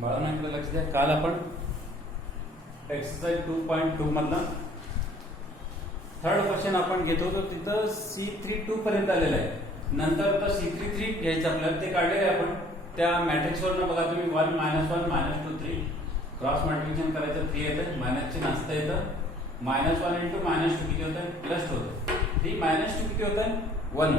बाळांनो इकडे लक्ष द्या. काल आपण एक्सरसाइज 2.2 मधला थर्ड क्वेश्चन आपण घेत होतो. तिथं C32 पर्यंत आलेलं आहे. नंतर आता C33 घ्यायचं आपल्याला, ते काढलेलं आहे आपण. त्या मॅट्रिक्स वरनं बघा तुम्ही 1 -1 -2 3 क्रॉस मल्टिप्लिकेशन करायचं, 3 येतं, मायनसचे नाचता येतं. -1 * -2 किती होतं? +2 होतं. 3 -2 किती होतं? 1.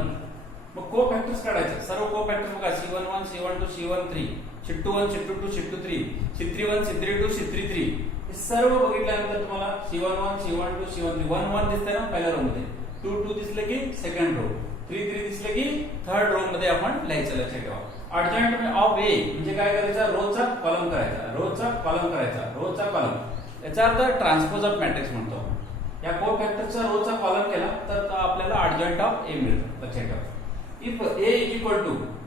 मग को फॅक्टर्स काढायचे. सर्व को फॅक्टर्स बघा, C11 C12 C13 C21 C22 C23 C31 C32 C33 हे सर्व बघितल्यानंतर तुम्हाला C11 C12 C13 1 1 दिसतंय ना पहिल्या रो मध्ये, 2 2 दिसलं की सेकंड रो, 3 3 दिसलं की थर्ड रो मध्ये आपण लिहायचं. लक्षात ठेवा. अर्जंट ऑफ ए म्हणजे काय करायचं? रोचा कॉलम करायचा, रोचा कॉलम करायचा, रोचा कॉलम. याचा अर्थ ट्रान्सपोज ऑफ मॅट्रिक्स म्हणतो. या को फॅक्टरचा रोचा कॉलम केला तर आपल्याला अर्जंट ऑफ ए मिळतं. लक्षात ठेवा. इफ a =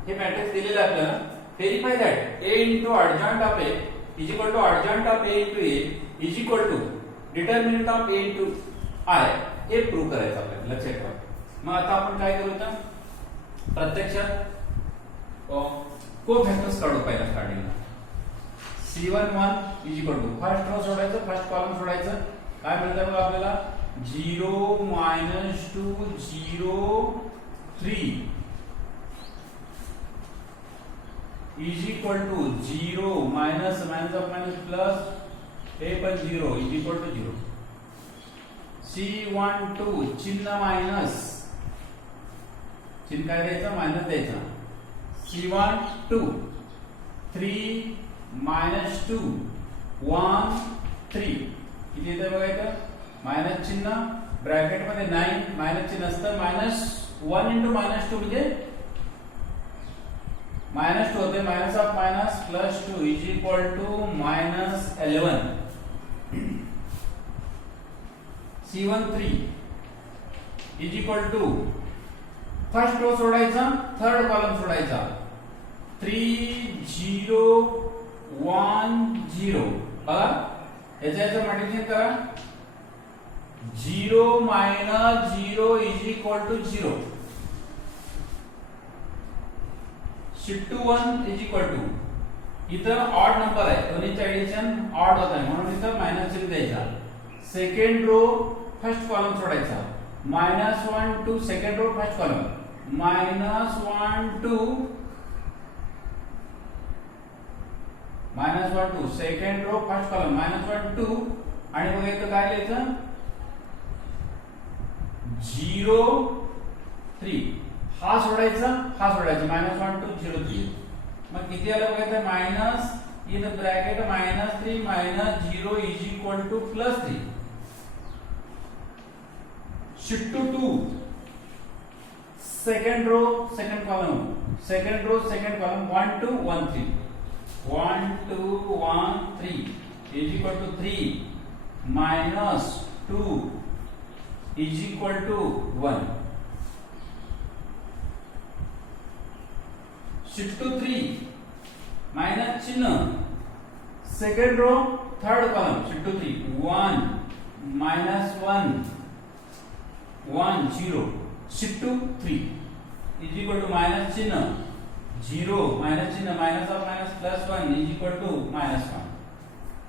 हे मॅट्रिक्स दिलेलं आहे आपल्याला, verify that a * urgent of a = urgent of a * a = determinant of a * i हे प्रूव्ह करायचं आपल्याला. लक्षात ठेवा. मग आता आपण काय करू? तर प्रत्यक्षात को फॅक्टर्स काढू. पहिला स्टार्टिंगला C11 = फर्स्ट रो सोडायचं, फर्स्ट कॉलम सोडायचं. काय मिळतं बघा आपल्याला? 0 - 2 0 3 = 0 minus minus of minus plus हे पण 0 = 0. C12 चिन्ह माइनस, चिन्ह काय द्यायचं? माइनस द्यायचं. C12 3 - 2 1 3 किती येतं बघा इथं? माइनस चिन्ह ब्रॅकेट मध्ये 9 माइनस चिन्ह असतं. -1 * -2 म्हणजे -2 होते. Minus of minus plus 2 = -11. C13 = first row सोडायचा, थर्ड कॉलम सोडायचा. 3 0 1 0 बघा. याचं मल्टिप्लिकेशन करा. 0 - 0 = 0. C21 इथं ऑड नंबर आहे, दोन्हीचं ऍडिशन ऑड होत आहे म्हणून इथं मायनस चिन्ह द्यायचा. सेकंड रो फर्स्ट कॉलम सोडायचा. -1 2 second row first column, -1 2 -1 2 second row first column, -1 2 आणि मग इथं काय लिहायचं? 0 3 हा सोडायचा, हा सोडायचा. -1 2 0 3 मग किती आलं बघायचं? Minus in bracket -3 - 0 = +3. C22 second row second column, second row second column 1 2 1 3 1 2 1 3 = 3 -2 = 1. C23 minus चिन्ह second row third column, C23 1 -1 1 0 C23 = minus चिन्ह 0 माइनस चिन्ह माइनस ऑफ माइनस प्लस 1 = -1.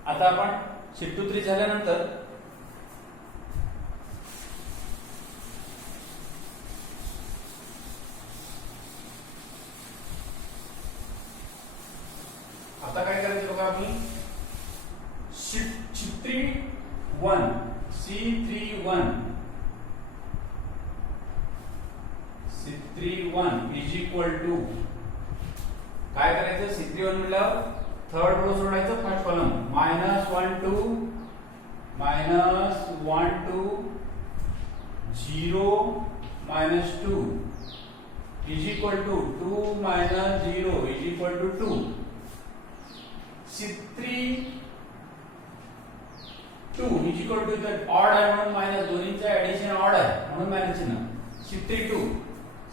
आता आपण C23 झाल्यानंतर आता काय करायचं बघा. आपण C31 = काय करायचं? C31 म्हणलं थर्ड रो सोडायचं, फर्स्ट कॉलम, -1 2 -1 2 0 -2 = 2 -0 = 2. C32 इथं ऑड आहे म्हणून मायनस, दोन्हीचं ऍडिशन ऑड आहे म्हणून मायनस चिन्ह.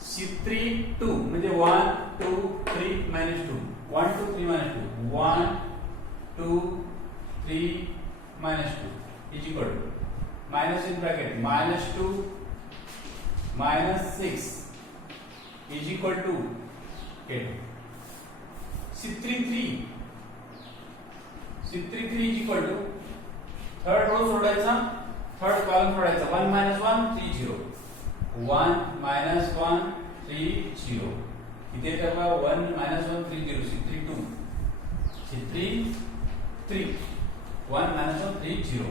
C32 म्हणजे 1 2 3 - 2 1 2 3 - 2 1 2 3 - 2 = minus in bracket -2 -6 = C33 C33 is equal to third row सोडायचा, थर्ड कॉलम सोडायचा, 1 minus 1 3 0, 1 minus 1 3 0. इथे तेव्हा 1 minus 1 3 0, C32, C33 1 minus 1 3 0.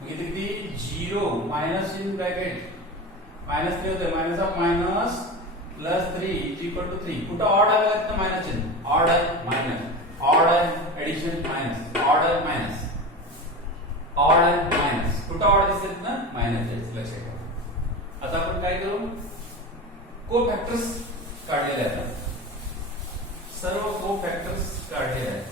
मग इथे किती 0 मायनस इन ब्रॅकेट मायनस 3 होते, minus of minus plus 3 is equal to 3. कुठं ऑड आला तर मायनस चिन्ह, ऑड आहे मायनस, ऑड आहे एडिशन मायनस, ऑड आहे मायनस, ऑड आहे मायनस, कुठं ऑड दिसत ना मायनस, लक्षात ठेवा. आता आपण काय करू, को फॅक्टर्स काढलेले आहेत, सर्व को फॅक्टर्स काढलेले आहेत.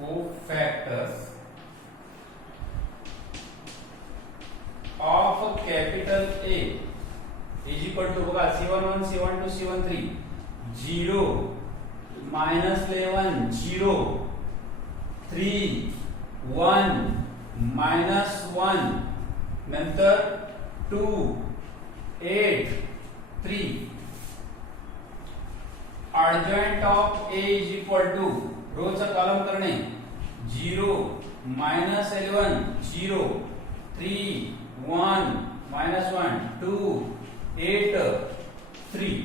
cofactors of capital A is equal to बघा C11 C12 C13 0 minus 11 0 3 1 minus 1 नंतर 2 8 3. adjoint of A is equal to row चा कॉलम करणे 0 minus 11 0 3 1 minus 1 2 8 3.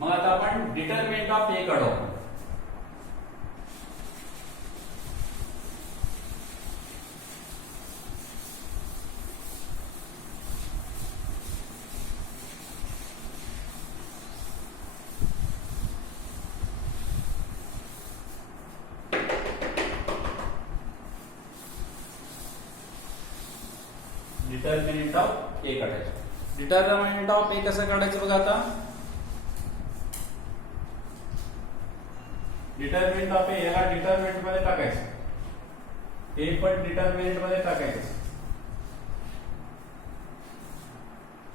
मग आता आपण डिटरमिनंट ऑफ A काढू. डिटरमिनंट ऑफ ए काढायचं. डिटरमिनंट ऑफ ए कसं काढायचं बघा आता. डिटरमिनंट ऑफ ए याला डिटरमिनंट मध्ये टाकायचं, ए पण डिटरमिनंट मध्ये टाकायचं.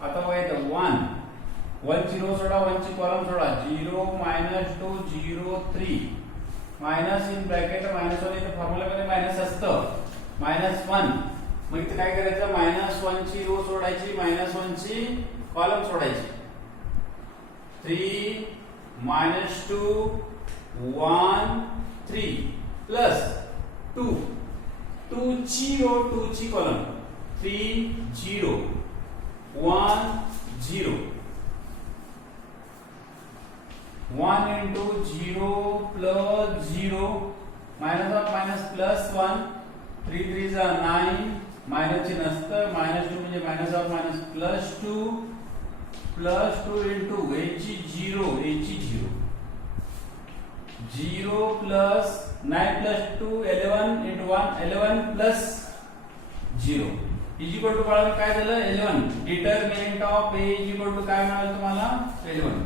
आता बघा इथं 1 0 सोडा, 1 ची column soda, 0 minus 2 0 3 minus in bracket minus 1 इथं फॉर्म्युला मध्ये मायनस असतं, मायनस 1. मग इथे काय करायचं, मायनस 1 ची रो सोडायची, मायनस 1 ची कॉलम सोडायची. 3 minus 2 1 3 प्लस 2 2 ची रो 2 ची column 3 0 1 0 1 into 0 plus 0 minus of minus plus 1 3 3 is 9 minus चिन्ह असतं, मायनस 2 म्हणजे minus of minus plus 2 into a ची 0 a ची 0 plus 9 plus 2 11 into 1 11 plus 0 is equal to काय झालं 11. Determinant of a is equal to काय मिळालं तुम्हाला 11.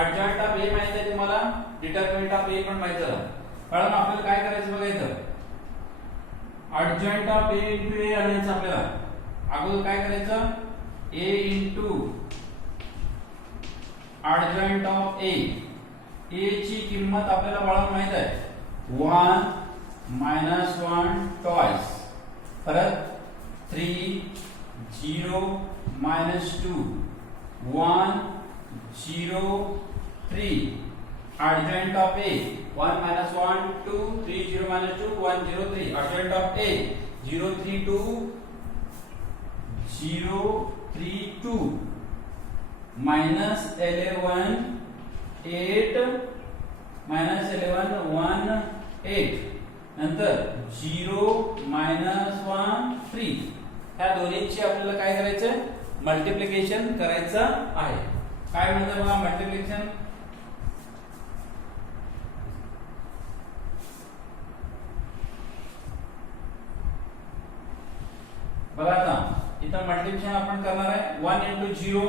adjoint ऑफ a माहिती आहे तुम्हाला, डिटरमिनंट ऑफ a पण माहिती झालं. कारण आपल्याला काय करायचं बघा इथं, adjoint of a into a आणायचं आपल्याला. अगोदर काय करायचं, a into adjoint of a. a ची किंमत आपल्याला बाळा माहित आहे 1 minus 1 twice, परत 3 0 minus 2 1 0 3. adjoint of A 1 minus 1 2 3 0 minus 2 1 0 3. adjoint of A 0 3 2 0 3 2 minus 11 8 minus 11 1 8 नंतर 0 minus 1 3. ह्या दोन्हींची आपल्याला काय करायचं, मल्टिप्लिकेशन करायचं आहे. काय म्हणतात बघा मल्टिप्लिकेशन, बघा आता इथं मल्टिप्लिकेशन आपण करणार आहे. 1 into 0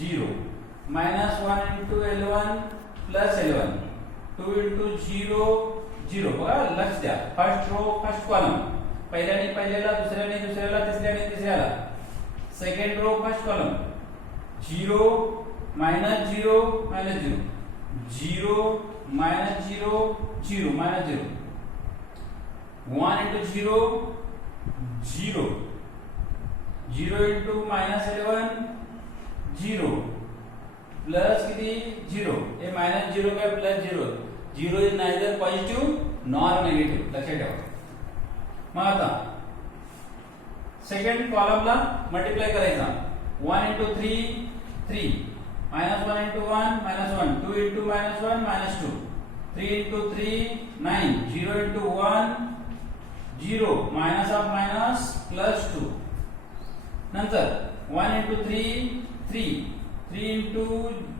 0 minus 1 into 11 plus 11 2 into 0 0. बघा लक्ष द्या, फर्स्ट रो फर्स्ट कॉलम, पहिल्याने पहिल्याला, दुसऱ्याने दुसऱ्याला, तिसऱ्याने तिसऱ्याला. Second row first column 0 minus 0 minus 0 0 minus 0 0 minus 0 1 into 0 0 0 into -11 0 plus किती 0 हे -0 काय plus 0 0 is neither positive nor negative लक्षात ठेवा मग आता सेकंड कॉलमला मल्टिप्लाय करायचा 1 into 3 3 -1 into 1 -1 2 into -1 -2 3 into 3 9 0 into 1 0 minus of minus plus 2 नंतर 1 into 3 3 3 into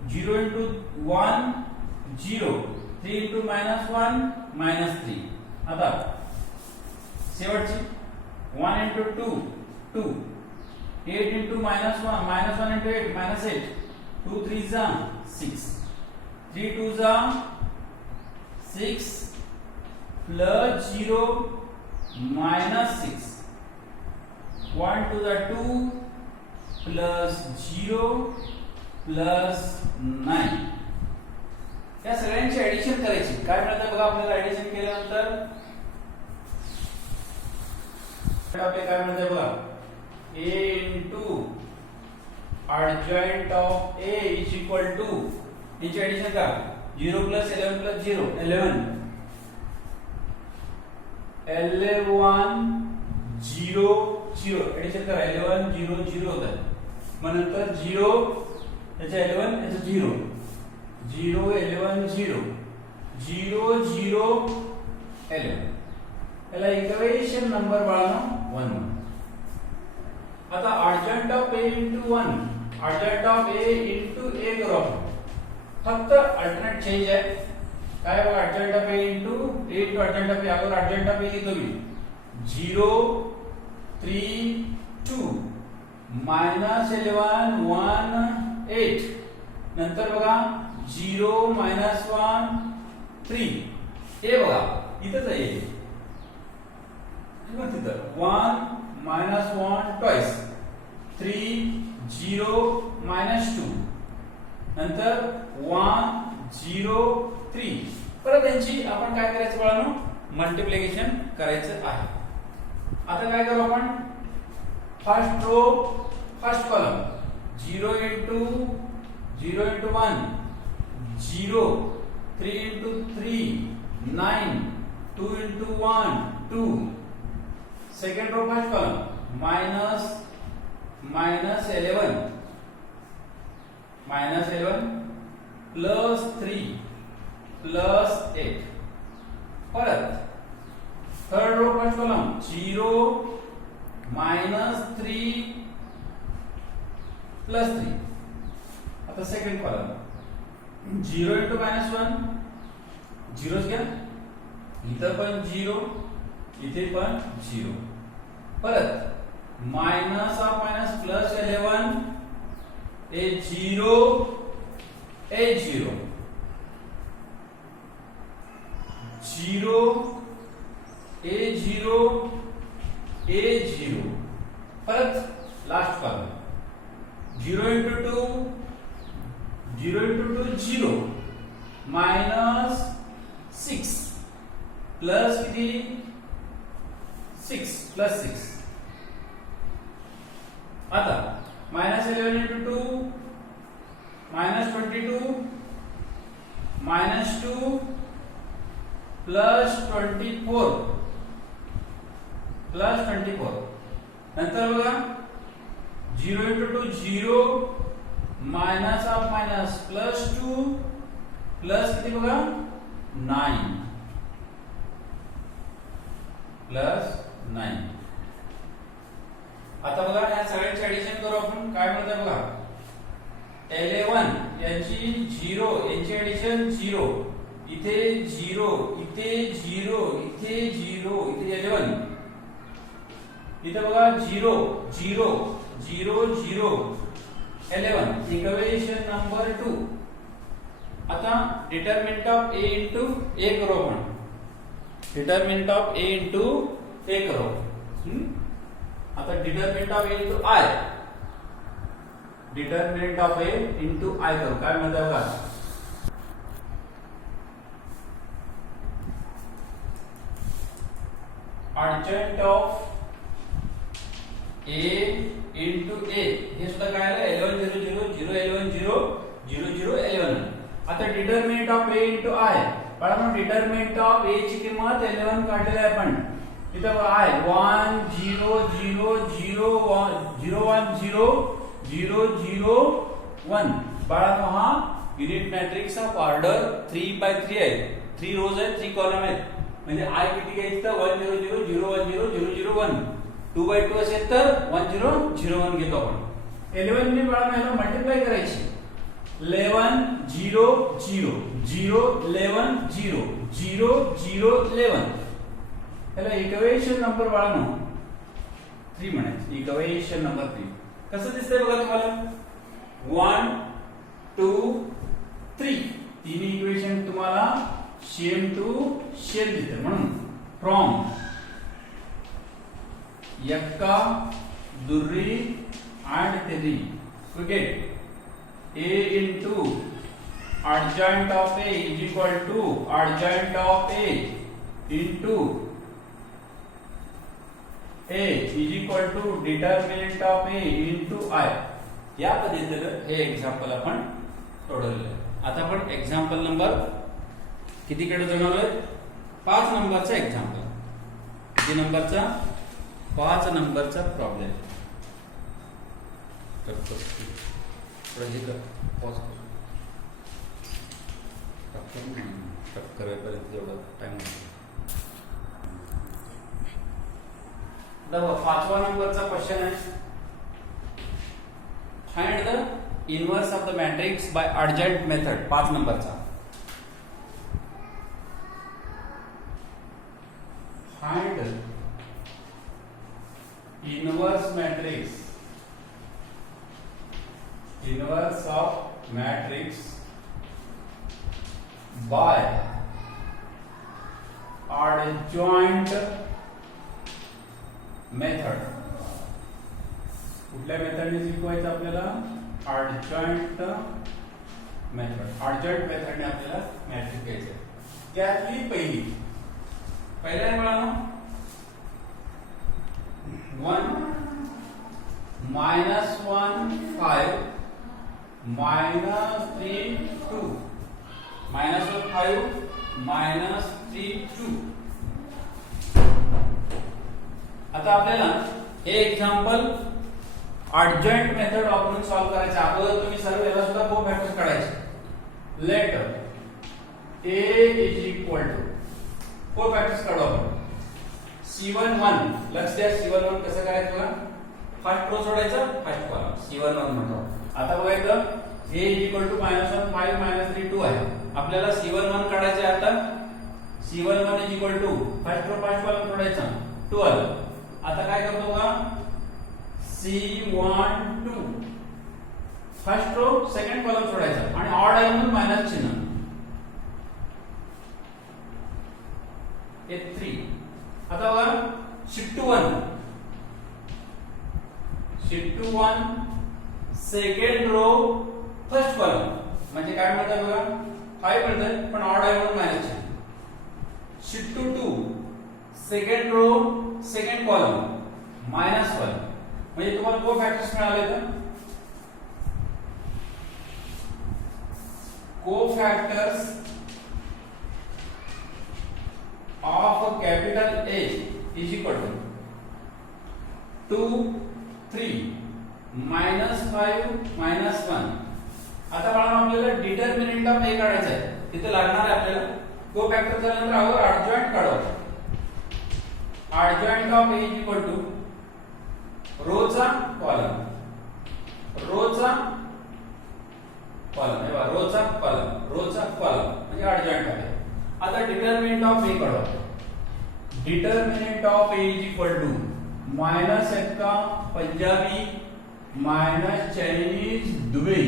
0 into 1 0 3 into -1 -3 आता शेवटची 1 into 2 2 8 into -1 into 8 -8 2 3 जा 6 3 2 जा 6 plus 0 minus 6 1 to the 2 plus 0 plus 9 या सगळ्यांची ऍडिशन करायची काय मिळतं बघा आपल्याला ऍडिशन केल्यानंतर आपल्याला काय मिळतं बघा a into adjoint of a is equal to याची ऍडिशन करा 0 plus 11 plus 0 11 11 0 0 एडिशन करा 11 0 0 होता है मग नंतर 0 याचा 11 याचा 0 0 11 0 0 0 11 याला इक्वेशन नंबर बाळांनो 1 आता adjoint of a into 1 adjoint of a into a करू आपण फक्त अल्टरनेट चेंज आहे काय बघा adjoint of a into a into adjoint of a अगोदर adjoint of a लिहितो मी 0 3 2 -11 1 8 नंतर बघा 0 -1 3 हे बघा इथंच आहे हे तिथं 1 -1 twice 3 0 -2 नंतर 1 0 3 परत यांची आपण काय करायचं बाळांनो मल्टिप्लिकेशन करायचं आहे आता काय करू आपण first row first column 0 into 1 0 3 into 3 9 2 into 1 2 second row first column minus 11 plus 3 plus 8 परत third row first column 0 -3 plus 3 आता second column 0 into -1 0 घ्या इथं पण 0 इथे पण 0 परत minus of minus plus 11 a 0 a 0 0 a 0 a 0 परत last column 0 into 2 0 into 2 0 minus 6 plus किती 6 plus 6 आता -11 into 2 -22 -2 plus 24 नंतर बघा 0 into 2 0 minus of minus plus 2 plus किती बघा 9 plus 9 आता बघा या सगळ्यांचे ऍडिशन करू आपण काय मिळतं बघा 11 याची 0 यांची ऍडिशन 0 इथे 0 इथे 0 इथे 0 इथे 11 इथे बघा 0 0 0 0 11 इक्वेशन नंबर 2 आता determinant of a into a करू आपण determinant of a into a करू आता determinant of a into I determinant of a into I करू काय म्हणतात बघा adjoint of A into A हे सुद्धा काय आलं 11 0 0 0 11 0 0 0 11. आता determinant of A into I बाळांनो डिटरमिनंट ऑफ A ची किंमत 11 काढलेली आहे आपण इथं I 1 0 0 0 1 0 1 0 0 0 1 बाळांनो हा युनिट मॅट्रिक्स ऑफ ऑर्डर 3/3 आहे 3 रोज आहेत 3 कॉलम आहेत म्हणजे I किती घ्यायचं 1 0 0 0 1 0 0 0 1 2/2 असेल तर 1 0 0 1 घेतो आपण 11 ने बाळांनो याला मल्टिप्लाय करायची 11 0 0 0 11 0 0 0 11 याला इक्वेशन नंबर बाळांनो 3 म्हणायचं इक्वेशन नंबर 3 कसं दिसतंय बघा तुम्हाला 1 2 3 तीन इक्वेशन तुम्हाला सेम टू सेम दिसते म्हणून from यक्का दुर्री and three we get A into adjoint of A is equal to adjoint of A into A is equal to determinant of A into I या पद्धतीने हे एक्झाम्पल आपण सोडवलेलं आहे आता आपण एक्झाम्पल नंबर किती कडे जाणार 5 नंबरचा एक्झाम्पल किती नंबरचा 5 नंबरचा प्रॉब्लेम पाचवा नंबरचा क्वेश्चन आहे find the inverse of the matrix by adjoint method 5 नंबरचा find inverse matrix inverse of matrix by adjoint method कुठल्या मेथडने शिकवायचं आपल्याला adjoint मेथडने आपल्याला मॅट्रिक्स घ्यायचं त्यातली पहिल्या मुलांना 1 -1 5 -3 2 -1 5 -3 2 आता आपल्याला हे एक्झाम्पल adjoint मेथड वापरून सॉल्व्ह करायचे अगोदर तुम्ही सर्व याला सुद्धा कोफॅक्टर्स काढायचे let A is equal to cofactors काढू आपण C11 लक्ष द्या C11 कसं करायचं बघा फर्स्ट रो सोडायचा फर्स्ट कॉलम C11 म्हणतो आता बघायचं A is equal to -1 5 -3 2 आहे आपल्याला C11 काढायचे आता C11 is equal to first row first column सोडायचा 12 आता काय करतो बघा C12 first row second column सोडायचा आणि ऑड आहे म्हणून मायनस चिन्ह हे 3 आता बघा shift to 1 second row first column म्हणजे काय म्हणतात बघा 5 म्हणतात पण ऑड आहे म्हणून मायनस चिन्ह shift to 2 second row second column -1 म्हणजे तुम्हाला कोफॅक्टर्स मिळाले का cofactors of capital A is equal to 2 3 -5 -1 आता बाळा आपल्याला डिटरमिनंट ऑफ A काढायचा आहे तिथे लागणार आहे आपल्याला कोफॅक्टर झाल्यानंतर अगोदर adjoint काढू adjoint of A is equal to रोचा कॉलम हे रोचा कॉलम म्हणजे adjoint आहे आता डिटरमिनंट ऑफ A काढू determinant of A is equal to minus एक्का पंजाबी माइनस चाइनीज दुबई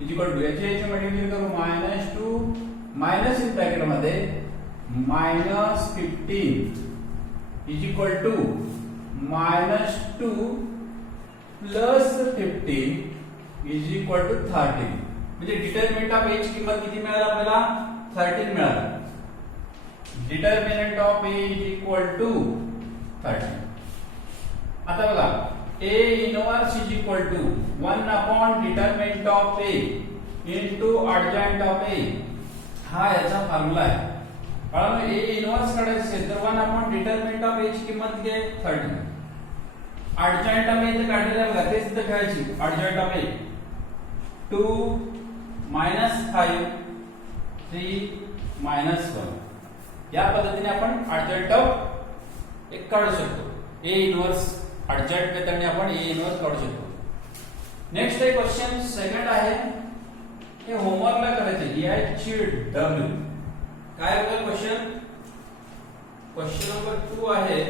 इज इक्वल टू याचे मल्टिप्लाय करू -2 माइनस इन ब्रॅकेट मध्ये -15 is equal to -2 plus 15 is equal to 13 म्हणजे डिटरमिनंट ऑफ A ची किंमत किती मिळाली आपल्याला 13 मिळाली determinant of A is equal to 13 आता बघा A inverse is equal to 1 upon determinant of A into adjoint of A हा याचा फॉर्म्युला आहे. कारण A इनवर्स काढायचं असेल तर 1 अपॉन डिटरमिनंट ऑफ A ची किंमत किती आहे 30. एडजॉइंट ऑफ A इथे काढलेलं आहे बघा तेच इथे ठेवायची. एडजॉइंट ऑफ A 2 - 5 3 - 1 या पद्धतीने आपण एडजॉइंट ऑफ एक काढू शकतो. A इनवर्स एडजॉइंट मेथडने आपण A इनवर्स काढू शकतो. नेक्स्ट एक क्वेश्चन सेकंड आहे हे होमवर्कला करायचे H W काय होतं क्वेश्चन. क्वेश्चन नंबर 2 आहे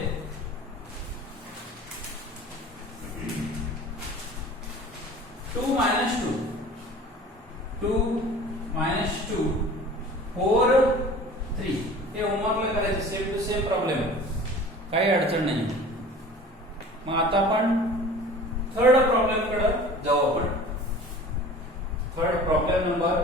2 - 2 2 - 2 4 3 हे होमवर्कला करायचे. सेम टू सेम प्रॉब्लेम काही अडचण नाही. मग आता आपण थर्ड प्रॉब्लेम कडे जाऊ. आपण थर्ड प्रॉब्लेम नंबर